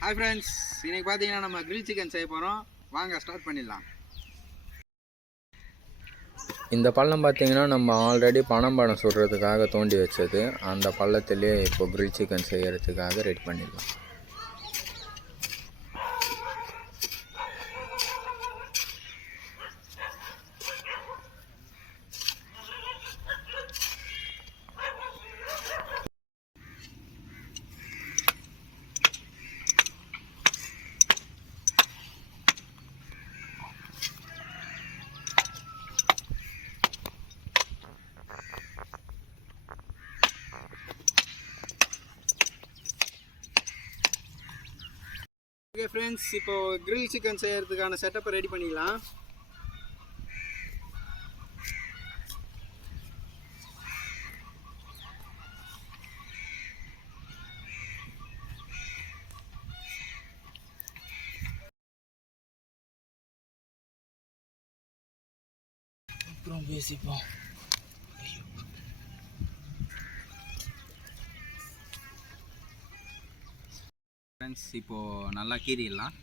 Hi friends, இன்னைக்கு பார்த்தீங்கன்னா நம்ம கிரில் சிக்கன் செய்ய போகிறோம். வாங்க ஸ்டார்ட் பண்ணிடலாம். இந்த பள்ளம் பார்த்தீங்கன்னா நம்ம ஆல்ரெடி பனம் சுடுறதுக்காக தோண்டி வச்சது. அந்த பள்ளத்திலே இப்போ கிரில் சிக்கன் செய்கிறதுக்காக ரெடி பண்ணிடலாம். ஓகே ஃப்ரெண்ட்ஸ், இப்போ கிரில் சிக்கன் செய்கிறதுக்கான செட்டப்பை ரெடி பண்ணிக்கலாம். அப்புறம் பேசிப்போம். ஃப்ரெண்ட்ஸ், இப்போது நல்லா கீறிடலாம்.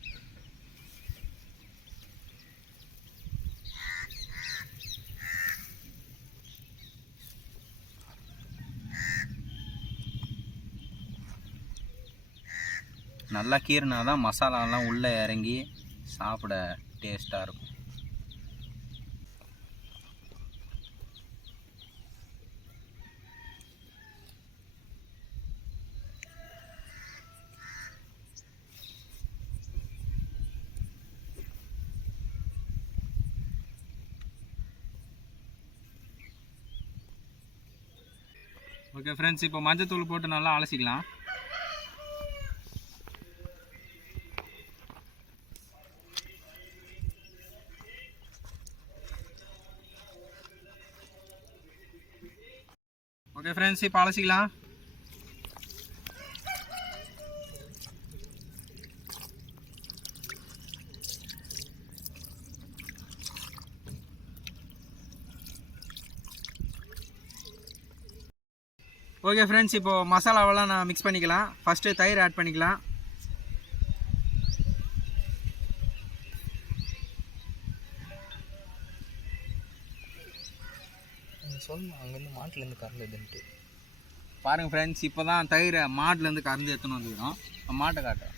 நல்லா கீறினா தான் மசாலாலாம் உள்ளே இறங்கி சாப்பிட டேஸ்ட்டாக இருக்கும். ஓகே ஃப்ரெண்ட்ஸ், இப்போ மஞ்சத்தூள் போட்டு நல்லா அலசிக்கலாம். ஓகே ஃப்ரெண்ட்ஸ், இப்போ அலசிக்கலாம். ஓகே ஃப்ரெண்ட்ஸ், இப்போது மசாலாவெல்லாம் நான் மிக்ஸ் பண்ணிக்கலாம். ஃபஸ்ட்டு தயிர் ஆட் பண்ணிக்கலாம். சொல்லணும் அங்கேருந்து மாட்டிலேருந்து கறந்துட்டு பாருங்கள் ஃப்ரெண்ட்ஸ், இப்போ தான் தயிரை மாட்டிலேருந்து கறந்து எடுத்துன்னு வந்துக்கிறோம். மாட்டை காட்டுறேன்.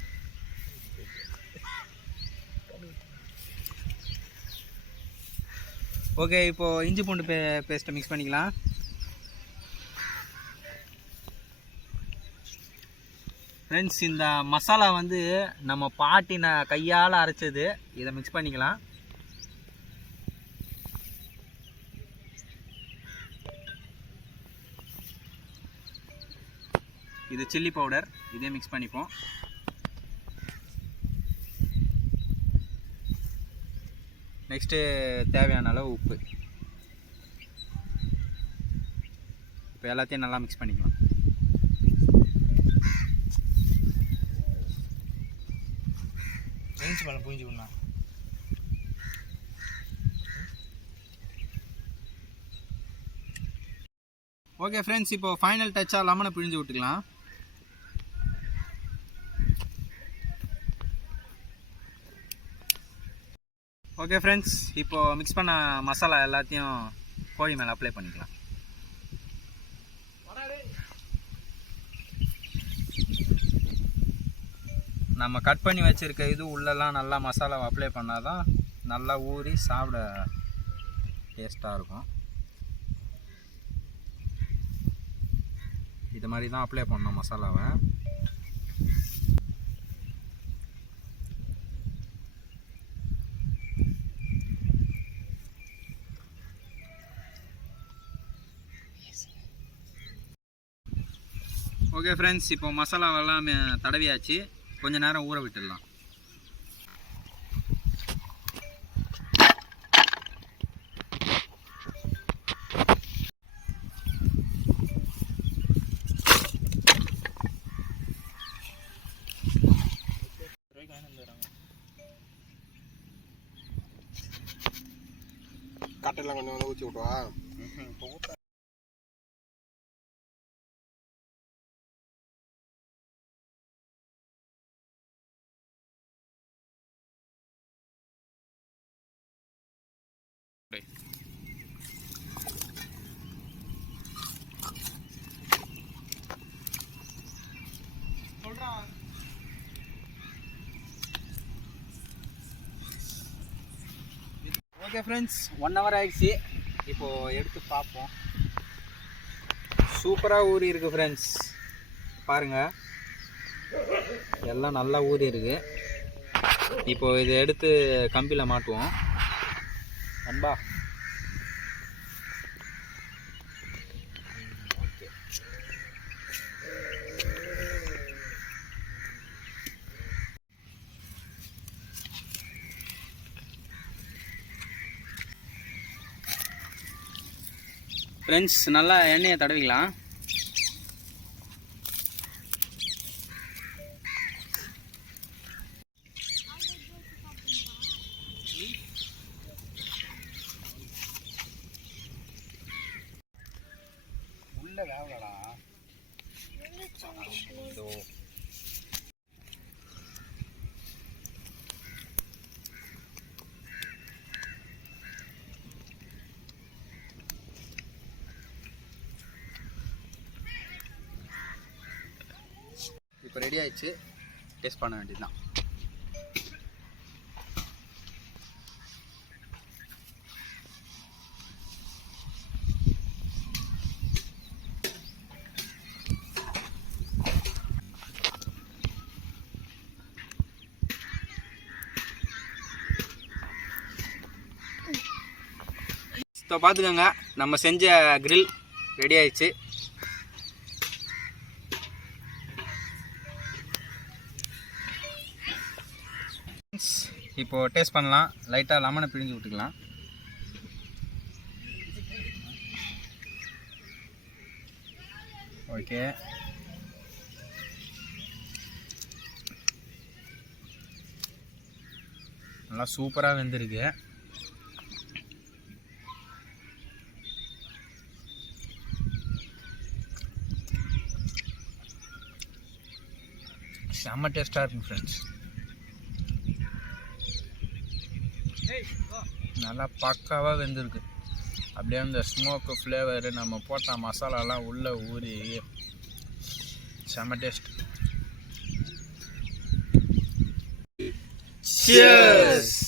ஓகே, இப்போது இஞ்சி பூண்டு பேஸ்ட்டை மிக்ஸ் பண்ணிக்கலாம். ஃப்ரெண்ட்ஸ், இந்த மசாலா வந்து நம்ம பாட்டின கையால் அரைச்சது. இதை மிக்ஸ் பண்ணிக்கலாம். இது சில்லி பவுடர், இதே மிக்ஸ் பண்ணிப்போம். நெக்ஸ்ட்டு தேவையான அளவு உப்பு. இப்போ எல்லாத்தையும் நல்லா மிக்ஸ் பண்ணிக்கலாம். புரிஞ்சுக்கணும். ஓகே ஃப்ரெண்ட்ஸ், இப்போ ஃபைனல் டச்சாக லெமனை பிழிஞ்சு விட்டுக்கலாம். ஓகே ஃப்ரெண்ட்ஸ், இப்போது மிக்ஸ் பண்ண மசாலா எல்லாத்தையும் கோழி மேலே அப்ளை பண்ணிக்கலாம். நம்ம கட் பண்ணி வச்சுருக்க இது உள்ளெல்லாம் நல்லா மசாலாவை அப்ளை பண்ணால் தான் நல்லா ஊறி சாப்பிட டேஸ்ட்டாக இருக்கும். இது மாதிரி தான் அப்ளை பண்ணோம் மசாலாவை. ஓகே ஃப்ரெண்ட்ஸ், இப்போ மசாலாவெல்லாம் தடவியாச்சு. கொஞ்ச நேரம் ஊற விட்டுடலாம். கட்டெல்லாம் கொஞ்சம் வந்து ஊற்றி விட்டுவா. ஓகே ஃப்ரெண்ட்ஸ், 1 hour ஆயிடுச்சு. இப்போது எடுத்து பார்ப்போம். சூப்பராக ஊறி இருக்குது ஃப்ரெண்ட்ஸ், பாருங்கள். எல்லாம் நல்லா ஊறி இருக்குது. இப்போது இதை எடுத்து கம்பியில் மாட்டுவோம். நண்பா ஓகே. ஃப்ரெண்ட்ஸ், நல்லா எண்ணெயை தடவிக்கலாம். உள்ள வேவலடா. இப்போ ரெடி ஆயிடுச்சு, டேஸ்ட் பண்ண வேண்டியதுதான். இப்போ பார்த்துக்கோங்க, நம்ம செஞ்ச கிரில் ரெடி ஆயிடுச்சு. இப்போது டேஸ்ட் பண்ணலாம். லைட்டாக லெமனை பிழிஞ்சு விட்டுக்கலாம். ஓகே, நல்லா சூப்பராக வெந்திருக்கு. செம்ம டேஸ்ட்டாக இருக்கும் ஃப்ரெண்ட்ஸ். நல்லா பக்காவாக வெந்திருக்கு. அப்படியே அந்த ஸ்மோக்கு ஃப்ளேவரு, நம்ம போட்ட மசாலாலாம் உள்ளே ஊறி செம்ம டேஸ்ட். Cheers!